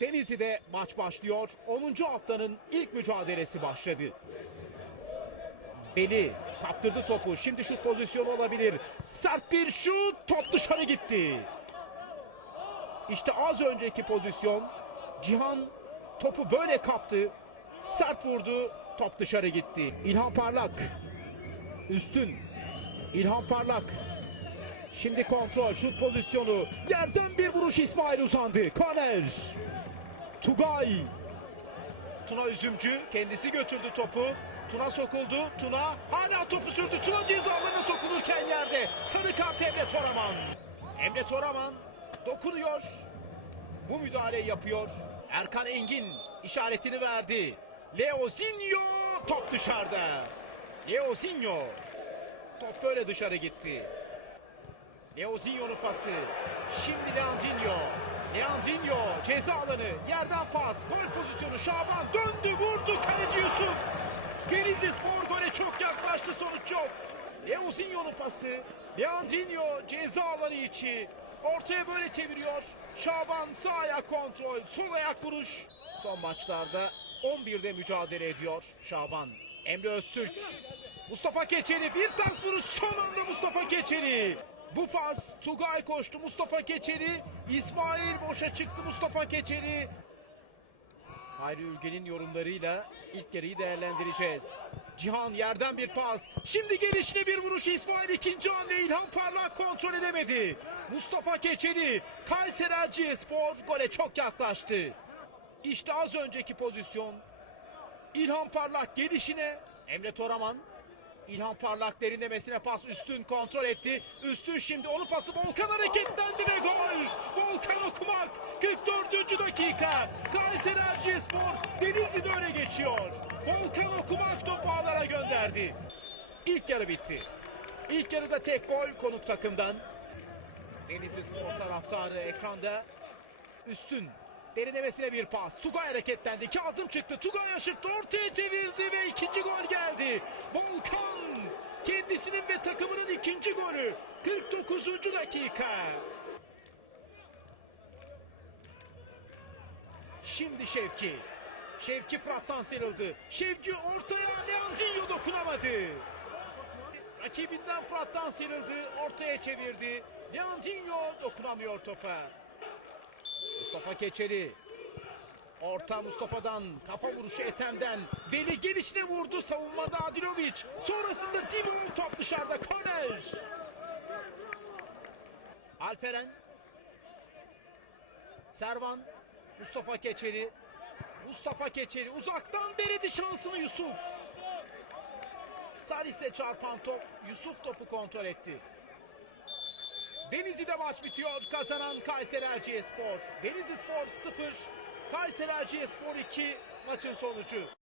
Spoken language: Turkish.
Denizli'de maç başlıyor. 10. haftanın ilk mücadelesi başladı. Veli kaptırdı topu. Şimdi şut pozisyonu olabilir. Sert bir şut. Top dışarı gitti. İşte az önceki pozisyon. Cihan topu böyle kaptı. Sert vurdu. Top dışarı gitti. İlhan Parlak. Üstün. İlhan Parlak. Şimdi kontrol, şut pozisyonu. Yerden bir vuruş İsmail uzandı. Korner. Tugay. Tuna Üzümcü kendisi götürdü topu. Tuna sokuldu. Tuna hala topu sürdü. Tuna cezalarına sokulurken yerde. Sarı kart Emre Toraman. Emre Toraman dokunuyor. Bu müdahaleyi yapıyor. Erkan Engin işaretini verdi. Leozinho top dışarıda. Leozinho. Top böyle dışarı gitti. Leozinho'nun pası. Şimdi Leandrinho. Leandrinho ceza alanı. Yerden pas. Gol pozisyonu. Şaban döndü vurdu. Kaleci Yusuf. Denizli Spor gole çok yaklaştı sonuç yok. Leozinho'nun pası. Leandrinho ceza alanı içi. Ortaya böyle çeviriyor. Şaban sağ ayak kontrol. Sol ayak vuruş. Son maçlarda 11'de mücadele ediyor Şaban. Emre Öztürk. Mustafa Keçeli bir ters vuruş son anda Mustafa Keçeli. Bu pas Tugay koştu Mustafa Keçeli. İsmail boşa çıktı Mustafa Keçeli. Hayri Ülgen'in yorumlarıyla ilk yarıyı değerlendireceğiz. Cihan yerden bir pas. Şimdi gelişine bir vuruş İsmail ikinci hamle İlhan Parlak kontrol edemedi. Mustafa Keçeli Kayseri Erciyesspor gole çok yaklaştı. İşte az önceki pozisyon. İlhan Parlak gelişine Emre Toraman İlhan Parlak derinlemesine pas üstün kontrol etti. Üstün şimdi onun pası Volkan hareketlendi ve gol. Volkan okumak 44. dakika. Kayseri Erciyesspor Denizli'de öne geçiyor. Volkan okumak topu ağlara gönderdi. İlk yarı bitti. İlk yarıda tek gol konuk takımdan. Denizli Spor taraftarı ekranda üstün derinlemesine bir pas. Tugay hareketlendi. Kazım çıktı. Tugay aşırttı. Ortaya çevirdi ve ikinci gol geldi. Volkan kendisinin ve takımının ikinci golü. 49. dakika. Şimdi Şevki. Şevki Fırat'tan sıyrıldı. Şevki ortaya Leandrinho dokunamadı. Rakibinden Fırat'tan sıyrıldı. Ortaya çevirdi. Leandrinho dokunamıyor topa. Mustafa Keçeli. Orta Mustafa'dan kafa vuruşu Ethem'den. Veli gelişine vurdu savunmada Adilovic. Sonrasında Dimo top dışarıda korner. Alperen. Servan. Mustafa Keçeli. Mustafa Keçeli uzaktan denedi şansını Yusuf. Saris'e çarpan top Yusuf topu kontrol etti. Denizli'de maç bitiyor. Kazanan Kayseri Erciyesspor. Denizli Spor 0, Kayseri Erciyesspor 2 maçın sonucu.